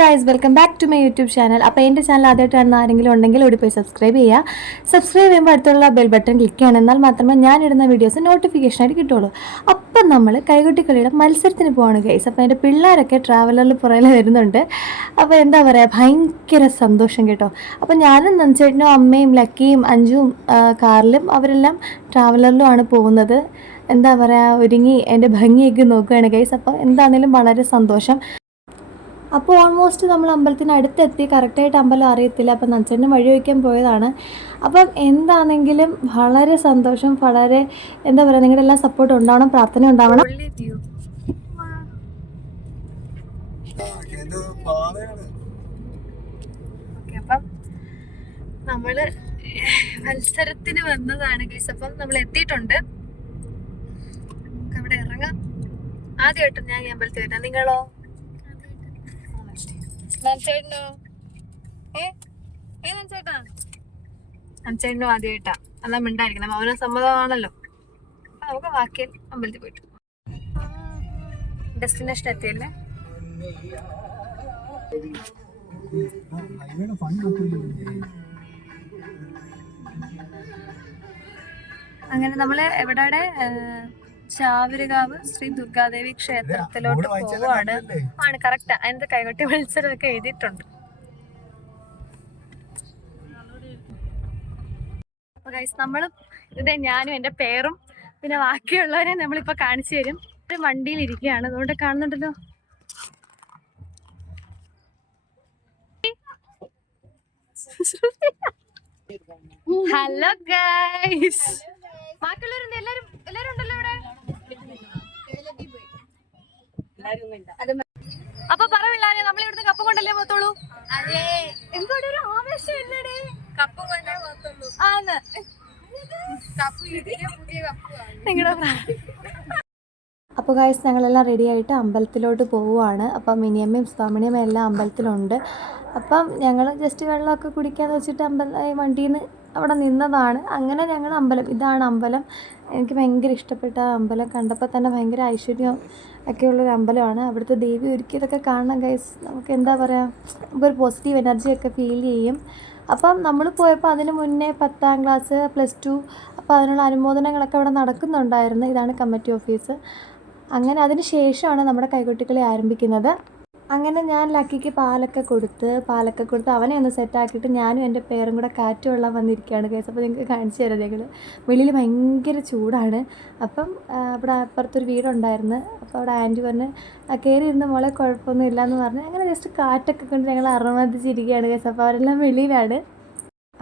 Guys, welcome back to my YouTube channel. അപ്പോൾ എൻ്റെ channel ആദ്യമായിട്ടാണ് ആരെങ്കിലും ഉണ്ടെങ്കിൽ ഓടി പോയി സബ്സ്ക്രൈബ് ചെയ്യുക. സബ്സ്ക്രൈബ് ചെയ്യുമ്പോൾ അടുത്തുള്ള ബെൽ ബട്ടൺ ക്ലിക്ക് ചെയ്യണം. എന്നാൽ മാത്രമേ ഞാനിടുന്ന വീഡിയോസ് നോട്ടിഫിക്കേഷനായിട്ട് കിട്ടുള്ളൂ. അപ്പം നമ്മൾ കൈകൊട്ടിക്കളിയുടെ മത്സരത്തിന് പോവാണ് ഗൈസ്. അപ്പോൾ എൻ്റെ പിള്ളേരൊക്കെ ട്രാവലറിൽ പുറകിൽ വരുന്നുണ്ട്. അപ്പോൾ എന്താ പറയുക, ഭയങ്കര സന്തോഷം കേട്ടോ. അപ്പോൾ ഞാനും നഞ്ചേട്ടനും അമ്മയും ലക്കിയും അഞ്ചും കാറിലും അവരെല്ലാം ട്രാവലറിലുമാണ് പോകുന്നത്. എന്താ പറയുക, ഒരുങ്ങി എൻ്റെ ഭംഗിയൊക്കെ നോക്കുകയാണ് ഗൈസ്. അപ്പോൾ എന്താണെങ്കിലും വളരെ സന്തോഷം. അപ്പോൾ ഓൾമോസ്റ്റ് നമ്മൾ അമ്പലത്തിന് അടുത്തെത്തി. കറക്റ്റായിട്ട് അമ്പലം അറിയത്തില്ല. അപ്പം നഞ്ചേട്ടന് വഴി വയ്ക്കാൻ പോയതാണ്. അപ്പം എന്താണെങ്കിലും വളരെ സന്തോഷം. വളരെ എന്താ പറയുക, നിങ്ങളുടെ എല്ലാം സപ്പോർട്ട് ഉണ്ടാവണം, പ്രാർത്ഥന ഉണ്ടാവണം. അപ്പം നമ്മള് മത്സരത്തിന് വന്നതാണ് ഗൈസ്. അപ്പം നമ്മൾ എത്തിയിട്ടുണ്ട്. നമുക്ക് അവിടെ ഇറങ്ങാം. ആദ്യമായിട്ടും ഞാൻ ഈ അമ്പലത്തിൽ വരുന്നത്. നിങ്ങളോ? നഞ്ചേട്ടനോ? നഞ്ചേട്ടനോ ആദ്യമായിട്ടാ. അതാ മിണ്ടായിരിക്കണം, അവന് സമ്മതമാണല്ലോ. നമുക്ക് ബാക്കി അമ്പലത്തിൽ പോയിട്ട് ഡെസ്റ്റിനേഷൻ എത്തിയല്ലേ. അങ്ങനെ നമ്മള് എവിടെ ചാവരുകാവ് ശ്രീ ദുർഗാദേവി ക്ഷേത്രത്തിലോട്ട് പോവാണ്. ആണ് കറക്റ്റാ. അതിന്റെ കൈകൊട്ടി മത്സരമൊക്കെ എഴുതിയിട്ടുണ്ട്. അപ്പൊ ഗൈസ്, നമ്മളും ഇത് ഞാനും എൻ്റെ പേരും പിന്നെ ബാക്കിയുള്ളവരെ നമ്മളിപ്പോ കാണിച്ചു തരും. ഒരു വണ്ടിയിൽ ഇരിക്കുകയാണ്. അതുകൊണ്ട് കാണുന്നുണ്ടല്ലോ. ഹലോ ഗൈസ്, ബാക്കിയുള്ളവരുണ്ട്. എല്ലാരും ഉണ്ടല്ലോ ഇവിടെ. അപ്പൊ പറവില്ലാതെ നമ്മൾ ഇവിടുന്ന് കപ്പ് കൊണ്ടല്ലേ പോത്തുള്ളൂ. എന്തോടെ ഒരു ആവേശം ഇല്ലടേ. കപ്പ് കൊണ്ടേ പോത്തുള്ളൂ ആന്ന്. നിങ്ങളുടെ അപ്പോൾ ഗൈസ്, ഞങ്ങളെല്ലാം റെഡി ആയിട്ട് അമ്പലത്തിലോട്ട് പോവുകയാണ്. അപ്പം മിനിയമ്മയും സ്വാമിനിയും എല്ലാം അമ്പലത്തിലുണ്ട്. അപ്പം ഞങ്ങൾ ജസ്റ്റ് വെള്ളമൊക്കെ കുടിക്കാന്ന് വെച്ചിട്ട് വണ്ടിയിൽ നിന്ന് അവിടെ നിന്നതാണ്. അങ്ങനെ ഞങ്ങൾ ഇതാണ് അമ്പലം. എനിക്ക് ഭയങ്കര ഇഷ്ടപ്പെട്ട അമ്പലം. കണ്ടപ്പോൾ തന്നെ ഭയങ്കര ഐശ്വര്യം ഒക്കെയുള്ളൊരു അമ്പലമാണ്. അവിടുത്തെ ദേവി ഒരുക്കിയതൊക്കെ കാണണം ഗൈസ്. നമുക്ക് എന്താ പറയുക, നമുക്കൊരു പോസിറ്റീവ് എനർജിയൊക്കെ ഫീൽ ചെയ്യും. അപ്പം നമ്മൾ പോയപ്പോൾ അതിന് മുന്നേ 10ാം ക്ലാസ് +2 അപ്പോൾ അതിനുള്ള അനുമോദനങ്ങളൊക്കെ അവിടെ നടക്കുന്നുണ്ടായിരുന്നു. ഇതാണ് കമ്മിറ്റി ഓഫീസ്. അങ്ങനെ അതിന് ശേഷമാണ് നമ്മുടെ കൈകൊട്ടിക്കളി ആരംഭിക്കുന്നത്. അങ്ങനെ ഞാൻ ലക്കിക്ക് പാലൊക്കെ കൊടുത്ത് അവനെ ഒന്ന് സെറ്റാക്കിയിട്ട് ഞാനും എൻ്റെ പേരും കൂടെ കാറ്റ് കൊള്ളാൻ വന്നിരിക്കുകയാണ് കേസ്. അപ്പോൾ നിങ്ങൾക്ക് കാണിച്ചു തരാം. ഞങ്ങൾ വെളിയിൽ ഭയങ്കര ചൂടാണ്. അപ്പം അവിടെ അപ്പുറത്തൊരു വീടുണ്ടായിരുന്നു. അപ്പോൾ അവിടെ ആൻറ്റി പറഞ്ഞ് കയറി ഇരുന്ന് മോളെ കുഴപ്പമൊന്നും ഇല്ലയെന്ന് പറഞ്ഞ് അങ്ങനെ ജസ്റ്റ് കാറ്റൊക്കെ കൊണ്ട് ഞങ്ങൾ അറുമതിച്ചിരിക്കുകയാണ് കേസ്. അപ്പോൾ അവരെല്ലാം വെളിയിലാണ്.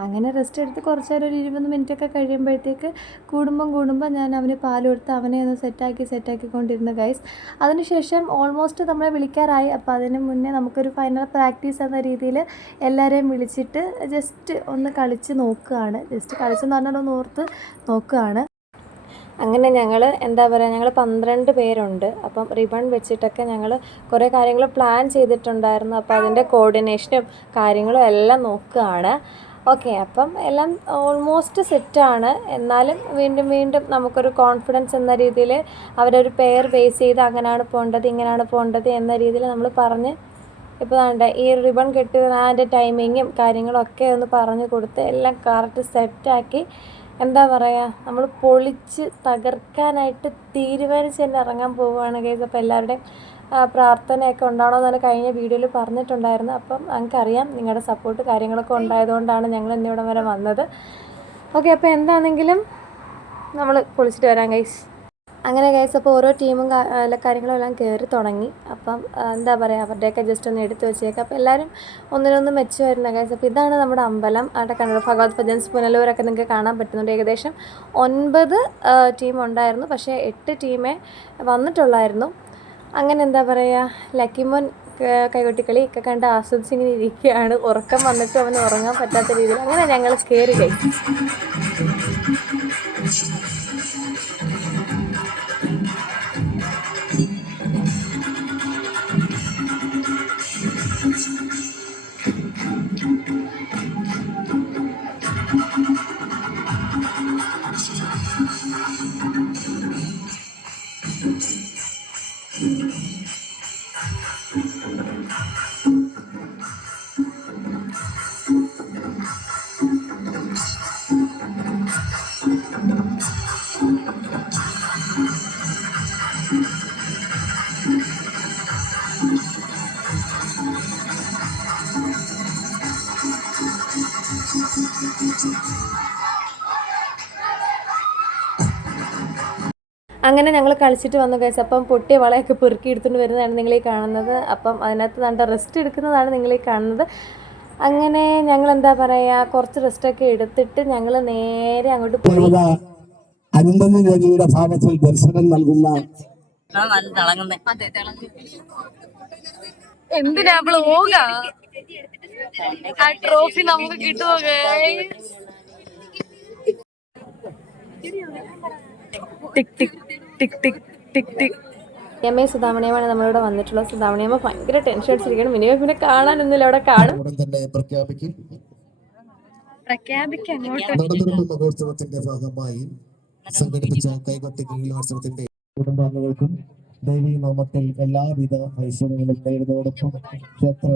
അങ്ങനെ റെസ്റ്റ് എടുത്ത് കുറച്ച് നേരം ഒരു 20 മിനിറ്റൊക്കെ കഴിയുമ്പോഴത്തേക്ക് കൂടുമ്പം ഞാൻ അവന് പാൽ കൊടുത്ത് അവനെ ഒന്ന് സെറ്റാക്കിക്കൊണ്ടിരുന്നു ഗൈസ്. അതിനുശേഷം ഓൾമോസ്റ്റ് നമ്മളെ വിളിക്കാറായി. അപ്പോൾ അതിന് മുന്നേ നമുക്കൊരു ഫൈനൽ പ്രാക്ടീസ് എന്ന രീതിയിൽ എല്ലാവരെയും വിളിച്ചിട്ട് ജസ്റ്റ് ഒന്ന് കളിച്ച് നോക്കുകയാണ്. ജസ്റ്റ് കളിച്ചെന്ന് പറഞ്ഞാൽ ഒന്ന് ഓർത്ത് നോക്കുകയാണ്. അങ്ങനെ ഞങ്ങൾ എന്താ പറയുക, ഞങ്ങൾ 12 പേരുണ്ട്. അപ്പം റിബൺ വെച്ചിട്ടൊക്കെ ഞങ്ങൾ കുറേ കാര്യങ്ങൾ പ്ലാൻ ചെയ്തിട്ടുണ്ടായിരുന്നു. അപ്പോൾ അതിൻ്റെ കോർഡിനേഷനും കാര്യങ്ങളും എല്ലാം നോക്കുകയാണ്. ഓക്കെ, അപ്പം എല്ലാം ഓൾമോസ്റ്റ് സെറ്റാണ്. എന്നാലും വീണ്ടും നമുക്കൊരു കോൺഫിഡൻസ് എന്ന രീതിയിൽ അവരൊരു പെയർ ബേസ് ചെയ്ത് അങ്ങനെയാണ് പോകേണ്ടത് ഇങ്ങനെയാണ് പോകേണ്ടത് എന്ന രീതിയിൽ നമ്മൾ പറഞ്ഞ് ഇപ്പോൾ വേണ്ട ഈ റിബൺ കെട്ടി അതിൻ്റെ ടൈമിങ്ങും കാര്യങ്ങളൊക്കെ ഒന്ന് പറഞ്ഞു കൊടുത്ത് എല്ലാം കറക്റ്റ് സെറ്റാക്കി എന്താ പറയുക, നമ്മൾ പൊളിച്ച് തകർക്കാനായിട്ട് തീരുമാനിച്ച് തന്നെ ഇറങ്ങാൻ പോവുകയാണ് ഗൈസ്. അപ്പോൾ എല്ലാവരുടെയും പ്രാർത്ഥനയൊക്കെ ഉണ്ടാവണമെന്നാണ് കഴിഞ്ഞ വീഡിയോയിൽ പറഞ്ഞിട്ടുണ്ടായിരുന്നു. അപ്പം ഞങ്ങൾക്കറിയാം നിങ്ങളുടെ സപ്പോർട്ട് കാര്യങ്ങളൊക്കെ ഉണ്ടായതുകൊണ്ടാണ് ഞങ്ങൾ ഇന്നിവിടം വരെ വന്നത്. ഓക്കെ, അപ്പോൾ എന്താണെങ്കിലും നമ്മൾ പൊളിച്ചിട്ട് വരാം ഗൈസ്. അങ്ങനെ ഗൈസ്, അപ്പോൾ ഓരോ ടീമും കാര്യങ്ങളും എല്ലാം കയറി തുടങ്ങി. അപ്പം എന്താ പറയുക, അവരുടെയൊക്കെ ജസ്റ്റ് ഒന്ന് എടുത്ത് വെച്ചേക്കാം. അപ്പോൾ എല്ലാവരും ഒന്നിനൊന്ന് മെച്ചമായിരുന്നു ഗൈസ്. അപ്പോൾ ഇതാണ് നമ്മുടെ അമ്പലം. അവിടെ കണ്ടത് ഭഗവത് ഭജൻസ് പുനലൂരൊക്കെ നിങ്ങൾക്ക് കാണാൻ പറ്റുന്നുണ്ട്. ഏകദേശം 9 ടീം ഉണ്ടായിരുന്നു, പക്ഷേ 8 ടീമേ വന്നിട്ടുള്ളായിരുന്നു. അങ്ങനെ എന്താ പറയുക, ലക്കിമോൻ കൈകൊട്ടിക്കളി ഒക്കെ കണ്ട് ആസ്വദിച്ചിങ്ങനെ ഇരിക്കുകയാണ്. ഉറക്കം വന്നിട്ട് അവന് ഉറങ്ങാൻ പറ്റാത്ത രീതിയിൽ അങ്ങനെ ഞങ്ങൾ കയറി ഗൈസ്. അങ്ങനെ ഞങ്ങൾ കളിച്ചിട്ട് വന്നു ഗൈസ്. അപ്പം പൊട്ടിയ വളയൊക്കെ പെറുക്കി എടുത്തുകൊണ്ട് വരുന്നതാണ് നിങ്ങളീ കാണുന്നത്. അപ്പം അതിനകത്ത് നല്ല റെസ്റ്റ് എടുക്കുന്നതാണ് നിങ്ങളീ കാണുന്നത്. അങ്ങനെ ഞങ്ങൾ എന്താ പറയുക, കുറച്ച് റെസ്റ്റൊക്കെ എടുത്തിട്ട് ഞങ്ങൾ നേരെ അങ്ങോട്ട് പോയി. അനുമതി രവിയുടെ ഭാഗത്തിൽ ദർശനം നൽകുന്ന എന്തിനാ ബ്ലോഗ ആ ട്രോഫി നമുക്ക് കിട്ടുമോ? ടിക് ടിക് ടിക് ടിക് ടിക് ടിക്. മിനിയമ്മ സുധാമണിയമാണ് നമ്മളിവിടെ വന്നിട്ടുള്ളത്. സുധാമണിയമ്മ ഭയങ്കര ടെൻഷൻ അടിച്ചിരിക്കണം. മിനിയമ്മ പിന്നെ കാണാനൊന്നുമില്ല, അവിടെ കാണും. നടന്നിരുന്ന മഹോത്സവത്തിന്റെ ഭാഗമായി സംഘടിപ്പിച്ച കൈകൊട്ടി കീഴോത്സവത്തിന്റെ കുടുംബാംഗങ്ങൾക്കും ദേവീ നാമത്തിൽ എല്ലാവിധ ഐശ്വര്യങ്ങളും നേടുന്നതോടൊപ്പം ക്ഷേത്ര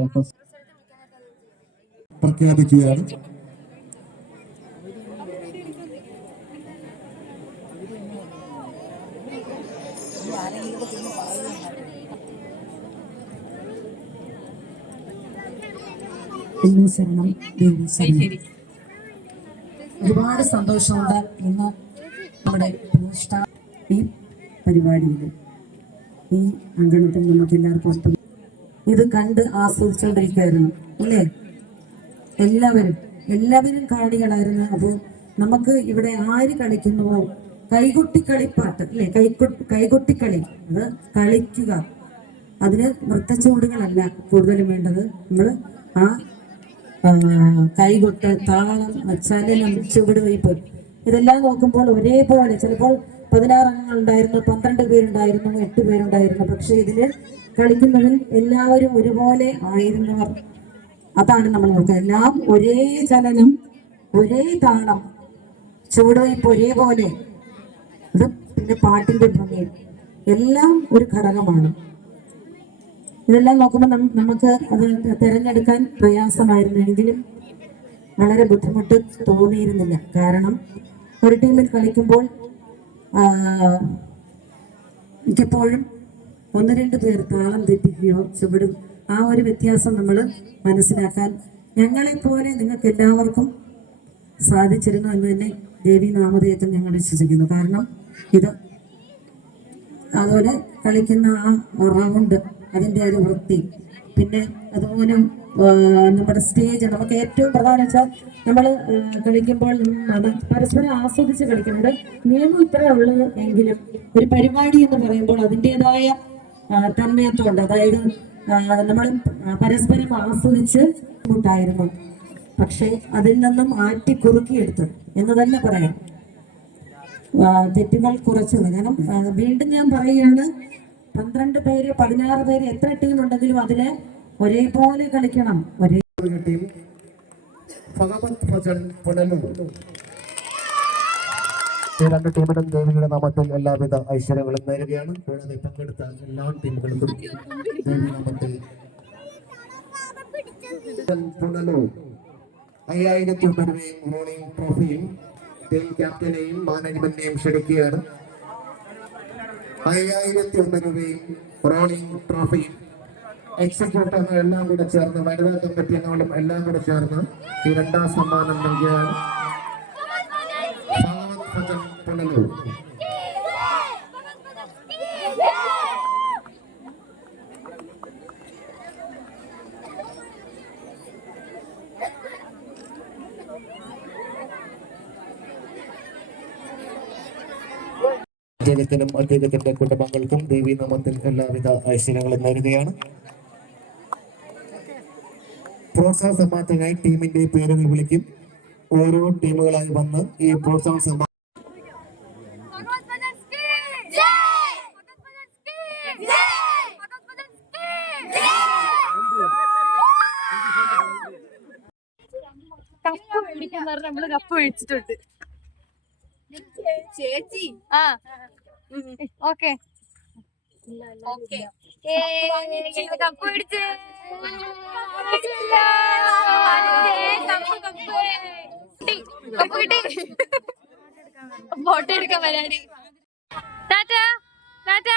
പ്രഖ്യാപിക്കുകയാണ്. ശരണം ദേവി ശരണം. ഒരുപാട് സന്തോഷമുണ്ട് ഇന്ന് നമ്മുടെ പ്രതിഷ്ഠ ഈ പരിപാടിയിൽ ഈ അങ്കണത്തിൽ നമുക്ക് എല്ലാവർക്കും ഇത് കണ്ട് ആസ്വദിച്ചുകൊണ്ടിരിക്കുകയായിരുന്നു അല്ലേ? എല്ലാവരും കാണികളായിരുന്നു. അപ്പോൾ നമുക്ക് ഇവിടെ ആര് കളിക്കുന്നുവോ കൈകൊട്ടിക്കളിപ്പാട്ട് അല്ലേ, കൈകൊട്ടിക്കളി അത് കളിക്കുക. അതിന് നൃത്തച്ചുവടുകളല്ല കൂടുതലും വേണ്ടത്. നമ്മൾ ആ കൈകൊട്ട്, താളം, ചലനം, ചുവടുവയ്പ് ഇതെല്ലാം നോക്കുമ്പോൾ ഒരേപോലെ ചിലപ്പോൾ 16 അംഗങ്ങൾ ഉണ്ടായിരുന്നു, 12 പേരുണ്ടായിരുന്നു, 8 പേരുണ്ടായിരുന്നു. പക്ഷെ ഇതില് കളിക്കുന്നതിൽ എല്ലാവരും ഒരുപോലെ ആയിരുന്നവർ. അതാണ് നമ്മൾ നോക്കുക. എല്ലാം ഒരേ ചലനം, ഒരേ താളം, ചുവടുവയ്പ് ഒരേപോലെ. അത് പിന്നെ പാട്ടിന്റെ ഭംഗി എല്ലാം ഒരു ഘടകമാണ്. ഇതെല്ലാം നോക്കുമ്പോൾ നമുക്ക് അത് തിരഞ്ഞെടുക്കാൻ പ്രയാസമായിരുന്നു. എങ്കിലും വളരെ ബുദ്ധിമുട്ട് തോന്നിയിരുന്നില്ല. കാരണം ഒരു ടീമിൽ കളിക്കുമ്പോൾ മിക്കപ്പോഴും 1-2 പേർ താളം തെറ്റിക്കുകയോ ചുവടും ആ ഒരു വ്യത്യാസം നമ്മൾ മനസ്സിലാക്കാൻ ഞങ്ങളെപ്പോലെ നിങ്ങൾക്ക് എല്ലാവർക്കും സാധിച്ചിരുന്നു എന്ന് തന്നെ ദേവി നാമധേയത്തിൽ ഞങ്ങൾ വിശ്വസിക്കുന്നു. കാരണം ഇത് അതുപോലെ കളിക്കുന്ന ആ റൗണ്ട്, അതിൻ്റെ ഒരു വൃത്തി, പിന്നെ അതുപോലെ നമ്മുടെ സ്റ്റേജ്, നമുക്ക് ഏറ്റവും പ്രധാനം വെച്ചാൽ നമ്മൾ കളിക്കുമ്പോൾ അത് പരസ്പരം ആസ്വദിച്ച് കളിക്കുന്നുണ്ട്. നിയമം ഇത്രേ ഉള്ളൂ എങ്കിലും ഒരു പരിപാടി എന്ന് പറയുമ്പോൾ അതിൻ്റെതായ തന്മയത്വമുണ്ട്. അതായത് നമ്മൾ പരസ്പരം ആസ്വദിച്ച് മുട്ടായിരുന്നു. പക്ഷെ അതിൽ നിന്നും ആറ്റി കുറുക്കിയെടുത്തു എന്ന് തന്നെ പറയാം. തെറ്റുകൾ കുറച്ചത്. കാരണം വീണ്ടും ഞാൻ പറയുകയാണ്, 12 പേര് 16 പേര് എത്ര ടീം ഉണ്ടെങ്കിലും അതില് ഒരേപോലെ കളിക്കണം. ഒരേ ടീം ഭഗവത് ഭജൻ പുനലൂർ. ഈ 2 ടീമിനും ദേവിയുടെ നാമത്തിൽ എല്ലാവിധ ഐശ്വര്യങ്ങളും നേരുകയാണ്. കൂടാതെ പങ്കെടുത്ത എല്ലാ ടീമുകൾക്കും ദേവി നാമത്തിൽ പുനലൂർ 5001 രൂപയും റോണിംഗ് ട്രോഫിയും ടീം ക്യാപ്റ്റനെയും മാനേജ്മെന്റിനെയും ക്ഷണിക്കുകയാണ്. 5001 രൂപയും റോണിംഗ് ട്രോഫിയും എക്സിക്യൂട്ടീവ് എല്ലാം കൂടെ ചേർന്ന്, വനിതാ കമ്മിറ്റി അംഗങ്ങളും എല്ലാം കൂടെ ചേർന്ന് ഈ 2ാം സമ്മാനം നൽകിയാണ്. ഭഗവത് ഭജൻ പുനലൂർ. അദ്ദേഹത്തിനും അദ്ദേഹത്തിന്റെ കുടുംബങ്ങൾക്കും ദേവി നാമത്തിൽ എല്ലാവിധ ഐശ്വര്യങ്ങളും നേരുകയാണ്. പ്രോത്സാഹന സമ്മാനത്തിനായി ടീമിന്റെ പേരുകൾ വിളിക്കും. ഓരോ ടീമുകളായി വന്ന് ഈ പ്രോത്സാഹന സമ്മാനം നമ്മള് കപ്പ് മേടിച്ചിട്ടുണ്ട് ചേച്ചി. ആ ഓക്കെ കപ്പ് മേടിച്ച് കപ്പ് കിട്ടി. ഫോട്ടോ എടുക്കാൻ വരാന്. ടാറ്റ ടാറ്റ.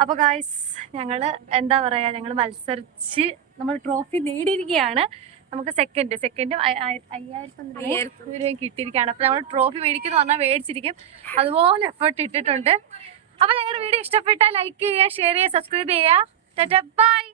അപ്പൊ ഗായ്സ്, ഞങ്ങള് എന്താ പറയാ, ഞങ്ങള് മത്സരിച്ച് നമ്മൾ ട്രോഫി നേടിയിരിക്കുകയാണ്. നമുക്ക് സെക്കൻഡും 5,000 രൂപയും കിട്ടിയിരിക്കുകയാണ്. അപ്പോൾ നമ്മൾ ട്രോഫി മേടിക്കുന്നു പറഞ്ഞാൽ മേടിച്ചിരിക്കും. അതുപോലെ എഫേർട്ട് ഇട്ടിട്ടുണ്ട്. അപ്പോൾ ഞങ്ങളുടെ വീഡിയോ ഇഷ്ടപ്പെട്ടാൽ ലൈക്ക് ചെയ്യുക, ഷെയർ ചെയ്യുക, സബ്സ്ക്രൈബ് ചെയ്യുക. ബൈ.